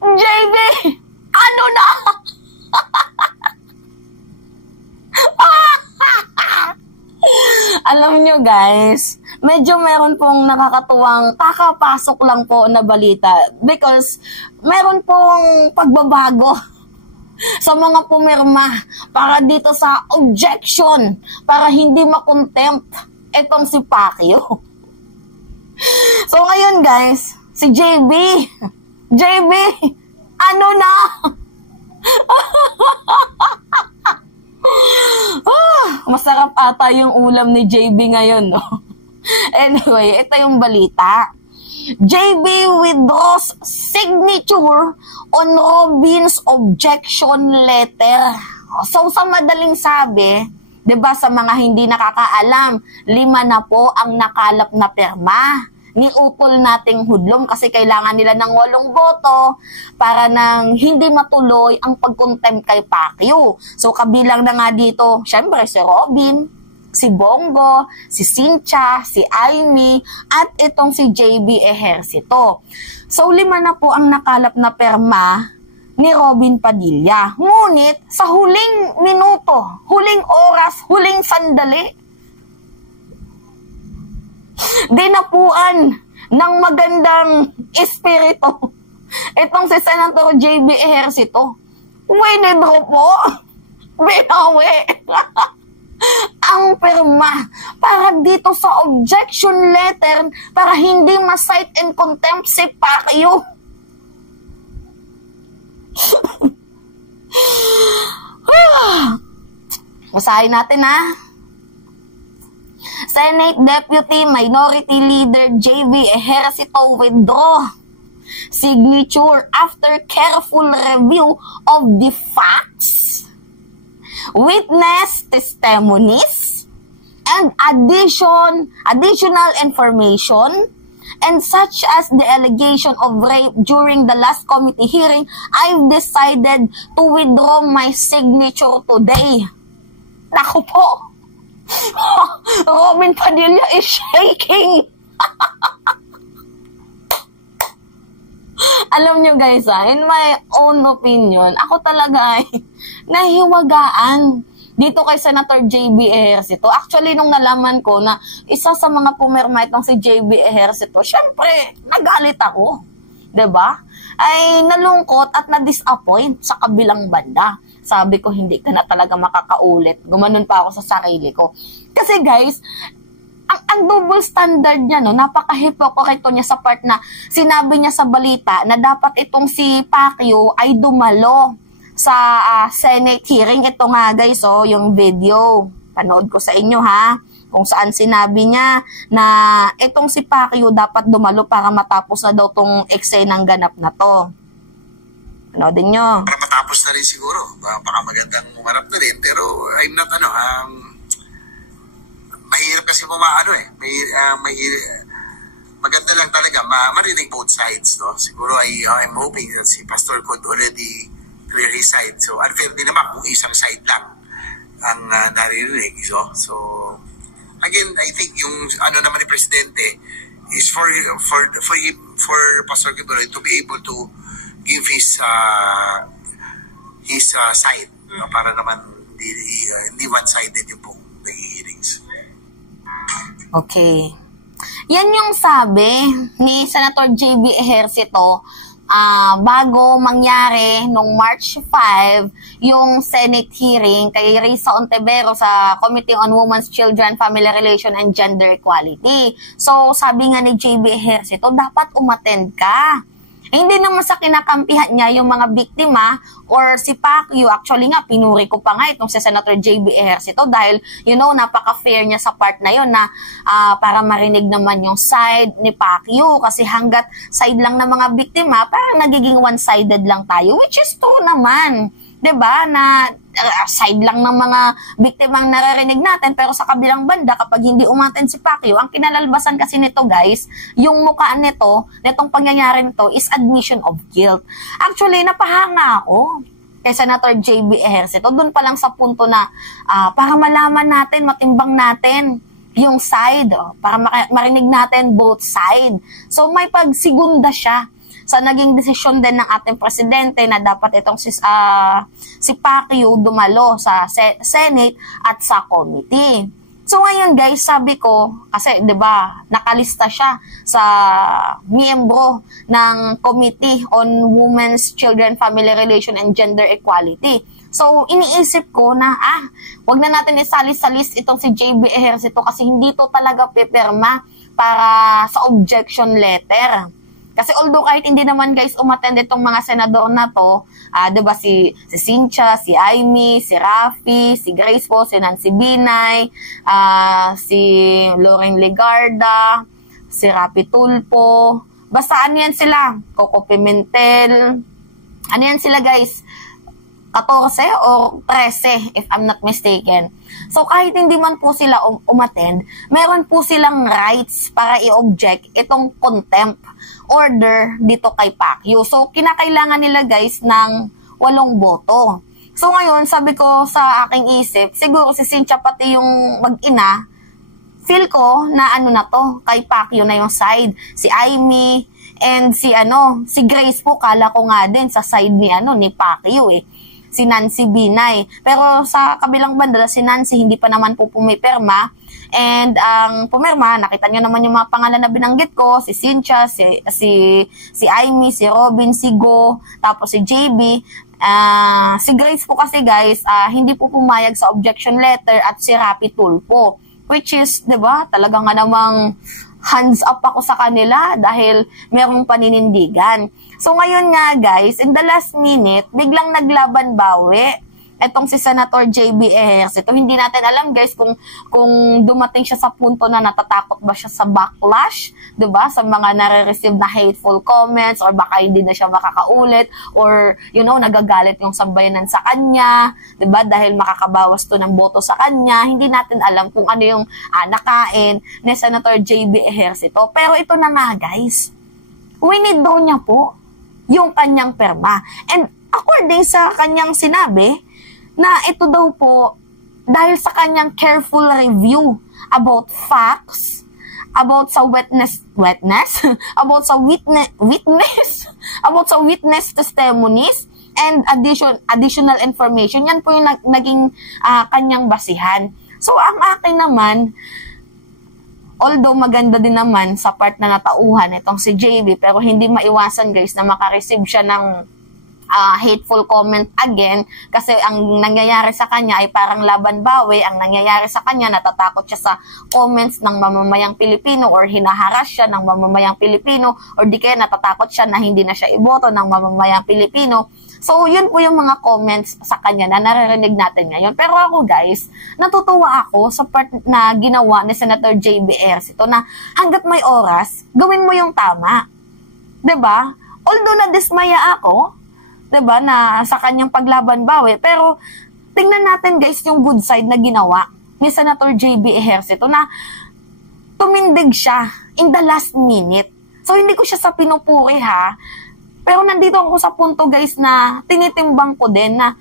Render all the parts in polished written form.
JB, ano na? Alam nyo guys, medyo meron pong nakakatuwang kakapasok lang po na balita because meron pong pagbabago sa mga pumirma para dito sa objection para hindi makontempt itong si Pacquiao. So ngayon guys, si JB, ano na? Masarap ata yung ulam ni JB ngayon, no? Anyway, ito yung balita. JB withdraws signature on Robin's objection letter. So, sa madaling sabi, 'di ba, sa mga hindi nakakaalam, 5 na po ang nakalap na perma ni utol nating hudlom kasi kailangan nila ng 8 boto para nang hindi matuloy ang pagkontempt kay Pacquiao. So kabilang na nga dito, syempre si Robin, si Bongo, si Cynthia, si Amy, at itong si JB Ejercito. So 5 na po ang nakalap na perma ni Robin Padilla. Ngunit sa huling minuto, huling oras, huling sandali, dinapuan ng magandang espiritu itong si Senator JB Ejercito. Winidraw po, binawi ang pirma para dito sa objection letter para hindi ma-cite in contempt si Pacquiao. Basahin natin ha. Senate Deputy Minority Leader JB Ejercito withdraw signature after careful review of the facts, witness testimonies, and additional information, and such as the allegation of rape during the last committee hearing, I've decided to withdraw my signature today. Naku po! Robin Padilla is shaking. Alam nyo guys, in my own opinion, ako talaga ay nahiwagaan dito kay Senator JB Ejercito. Actually, nung nalaman ko na isa sa mga pumirma itong si JB Ejercito, syempre, nagalit ako. 'Di ba? Ay nalungkot at na-disappoint sa kabilang banda. Sabi ko, hindi ka na talaga makakaulit. Gumanon pa ako sa sarili ko. Kasi guys, ang double standard niya, no, napaka-hypocrite niya sa part na sinabi niya sa balita na dapat itong si Pacquiao ay dumalo sa Senate hearing. Ito nga guys, oh, yung video. Panood ko sa inyo ha. Kung saan sinabi niya na itong si Pacquiao dapat dumalo para matapos na daw tong eksenang ganap na to. Panoodin nyo. Para matapos na rin siguro. Baka magandang umarap na rin. Pero I'm not, mahirap kasi maganda lang talaga marinig both sides, no? Siguro I'm hoping that si Pastor could already clear his side. So unfair din naman kung isang side lang ang naririnig. So again, I think yung naman ni Presidente is for Pastor Kibuloy to be able to give his side, para naman hindi one-sided yung pong hearings. Okay. Yan yung sabi ni Senator JB Ejercito bago mangyari nung March 5 yung Senate hearing kay Risa Ontiveros sa Committee on Women's, Children, Family Relation, and Gender Equality. So, sabi nga ni JB Ejercito, dapat umattend ka. Hindi naman sa kinakampihan niya yung mga biktima or si Pacquiao. Actually nga, pinuri ko pa nga itong si Senator JB Ejercito dahil, napaka-fair niya sa part na yun na para marinig naman yung side ni Pacquiao. Kasi hanggat side lang ng mga biktima, parang nagiging one-sided lang tayo, which is true naman. 'Di ba? Na side lang ng mga biktimang naririnig natin, pero sa kabilang banda kapag hindi umattend si Pacquiao, ang kinalalbasan kasi nito guys, yung mukhaan nitong pangyayari nito is admission of guilt. Actually, napahanga ako kay Senator JB Ejercito doon pa lang sa punto na para malaman natin, matimbang natin yung side, para marinig natin both side. So may pagsigunda siya sa naging desisyon din ng ating presidente na dapat itong si Pacquiao dumalo sa Senate at sa committee. So ngayon guys, sabi ko, kasi 'di ba, nakalista siya sa miyembro ng Committee on Women's, Children, Family Relation and Gender Equality. So iniisip ko na wag na natin isali sa list itong si JB Ejercito kasi hindi to talaga pipirma para sa objection letter. Kasi although kahit hindi naman guys umattend itong mga senador na to, 'di ba si Cynthia, si Amy, si Raffy, si Grace po, si Nancy Binay, si Lauren Legarda, si Rapi Tulfo. Basta ano yan sila? Coco Pimentel. Ano yan sila guys? 14 or 13 if I'm not mistaken. So kahit hindi man po sila umattend, meron po silang rights para i-object itong contempt order dito kay Pacquiao. So kinakailangan nila guys ng 8 boto. So ngayon sabi ko sa aking isip, siguro si Cynthia pati yung mag-ina, feel ko na ano na to, kay Pacquiao na yung side. Si Amy and si Grace po, kala ko nga din sa side ni Pacquiao si Nancy Binay. Pero sa kabilang banda, si Nancy hindi pa naman po pumipirma. And ang pumirma, nakita nyo naman yung mga pangalan na binanggit ko, si Cynthia, si Amy, si Robin, si Go, tapos si JB. Si Grace po kasi guys, hindi po pumayag sa objection letter at si Rapi Tulfo. Which is, 'di ba, talagang nga namang hands up ako sa kanila dahil merong paninindigan. So ngayon nga guys, in the last minute, biglang naglaban bawi etong si Senator JB Ejercito. Hindi natin alam guys kung dumating siya sa punto na natatakot ba siya sa backlash, 'di ba? Sa mga nare-receive na hateful comments, or baka hindi na siya makakaulit, or nagagalit yung sambayanan sa kanya, 'di ba? Dahil makakabawas to ng boto sa kanya. Hindi natin alam kung ano yung nakain ni Senator JB Ejercito. Pero ito na nga guys, winidraw niya po yung kanyang perma. And according sa kanyang sinabi, na ito daw po dahil sa kanyang careful review about facts, about sa witness, about sa witness testimonies, and additional information. Yan po yung naging kanyang basihan. So ang akin naman, although maganda din naman sa part na natauhan itong si JB, pero hindi maiwasan guys na makareceive siya ng hateful comment again, kasi ang nangyayari sa kanya ay parang laban bawi. Ang nangyayari sa kanya, natatakot siya sa comments ng mamamayang Pilipino, or hinaharas siya ng mamamayang Pilipino, or di kaya natatakot siya na hindi na siya iboto ng mamamayang Pilipino. So yun po yung mga comments sa kanya na naririnig natin ngayon. Pero ako guys, natutuwa ako sa part na ginawa ni Senator JB Ejercito na hanggat may oras, gawin mo yung tama. 'Di ba? Although nadismaya ako, 'di ba, na sa kanyang paglaban bawi, pero tingnan natin guys yung good side na ginawa ni Senator JB Ejercito na tumindig siya in the last minute. So hindi ko siya sa pinupuri pero nandito ako sa punto guys na tinitimbang ko din na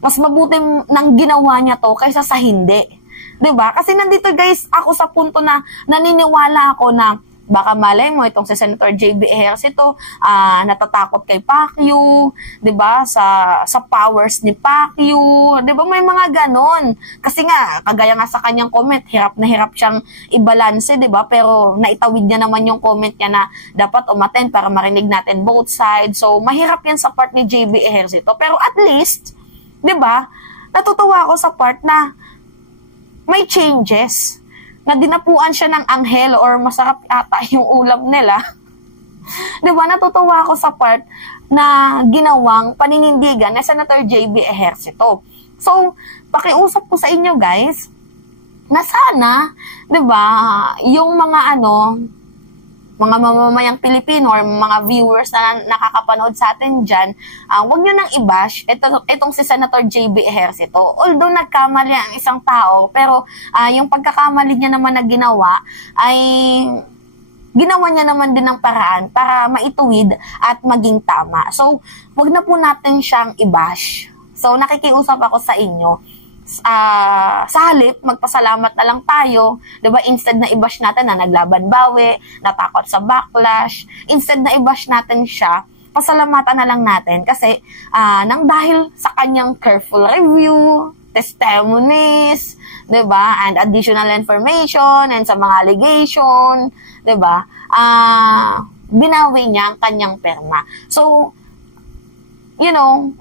mas mabuti nang ginawa niya to kaysa sa hindi. 'Di ba? Kasi nandito guys ako sa punto na naniniwala ako na baka malay mo itong si Senator JB Ejercito natatakot kay Pacquiao, 'di ba? Sa powers ni Pacquiao, 'di ba? May mga ganon. Kasi nga kagaya nga sa kanyang comment, hirap na hirap siyang ibalanse, 'di ba? Pero naitawid niya naman yung comment niya na dapat umattend para marinig natin both sides. So mahirap 'yan sa part ni JB Ejercito. Pero at least, 'di ba? Natutuwa ako sa part na may changes, na dinapuan siya ng anghel, or masarap ata yung ulam nila. Diba? Natutuwa ako sa part na ginawang paninindigan na Senator JB Ejercito. So, pakiusap ko sa inyo guys, na sana, diba, yung mga mga mamamayang Pilipino or mga viewers na nakakapanood sa atin dyan, huwag nyo nang i-bash itong si Senator JB Ejercito. Although nagkamali ang isang tao, pero yung pagkakamali niya naman na ginawa ay ginawa niya naman din ng paraan para maituwid at maging tama. So, huwag na po natin siyang i-bash. So, nakikiusap ako sa inyo sa halip, magpasalamat na lang tayo, 'di ba? Instead na i-bash natin na naglaban bawi, natakot sa backlash, instead na i-bash natin siya, pasalamatan na lang natin kasi nang dahil sa kanyang careful review, testimonies, 'di ba? And additional information and sa mga allegation, 'di ba? Binawi niya ang kanyang perma. So,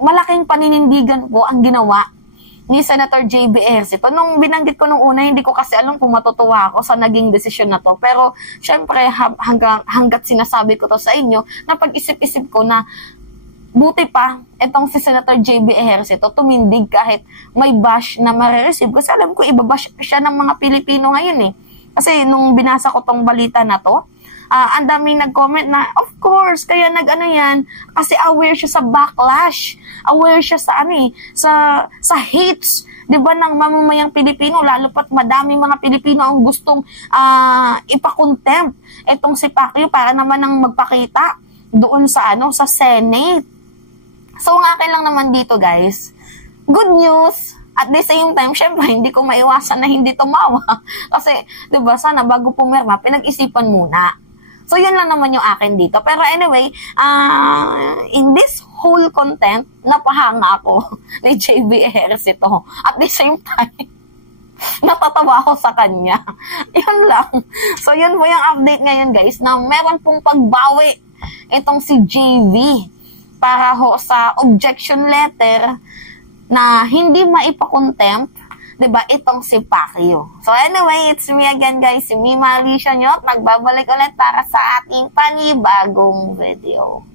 malaking paninindigan po ang ginawa ni Senator JB Ejercito. Nung binanggit ko nung una, hindi ko kasi alam kung matutuwa ako sa naging desisyon na to. Pero, syempre, hanggat sinasabi ko to sa inyo, napag-isip-isip ko na buti pa, itong si Senator JB Ejercito, tumindig kahit may bash na marireceive. Kasi alam ko, ibabash siya ng mga Pilipino ngayon eh. Kasi nung binasa ko tong balita na to, ang daming nag-comment na, of course, kaya yan, kasi aware siya sa backlash, aware siya sa sa hates, 'di ba, ng mamamayang Pilipino, lalo pat madaming mga Pilipino ang gustong ipa-contempt itong si Pacquiao para naman ang magpakita doon sa sa Senate. So, ang akin lang naman dito, guys, good news. At the same time, syempre, hindi ko maiwasan na hindi tumawa. Kasi, 'di ba, sana bago pumirma, pinag-isipan muna. So, yun lang naman yung akin dito. Pero anyway, in this whole content, napahanga ako ni JB Ejercito. At the same time, natatawa ako sa kanya. Yun lang. So, yun po yung update ngayon, guys, na meron pong pagbawi itong si JV para ho sa objection letter na hindi maipakontempt, diba, itong si Pacquiao. So anyway, it's me again, guys, si Mima Alicia Nyot, nagbabalik ulit para sa ating panibagong video.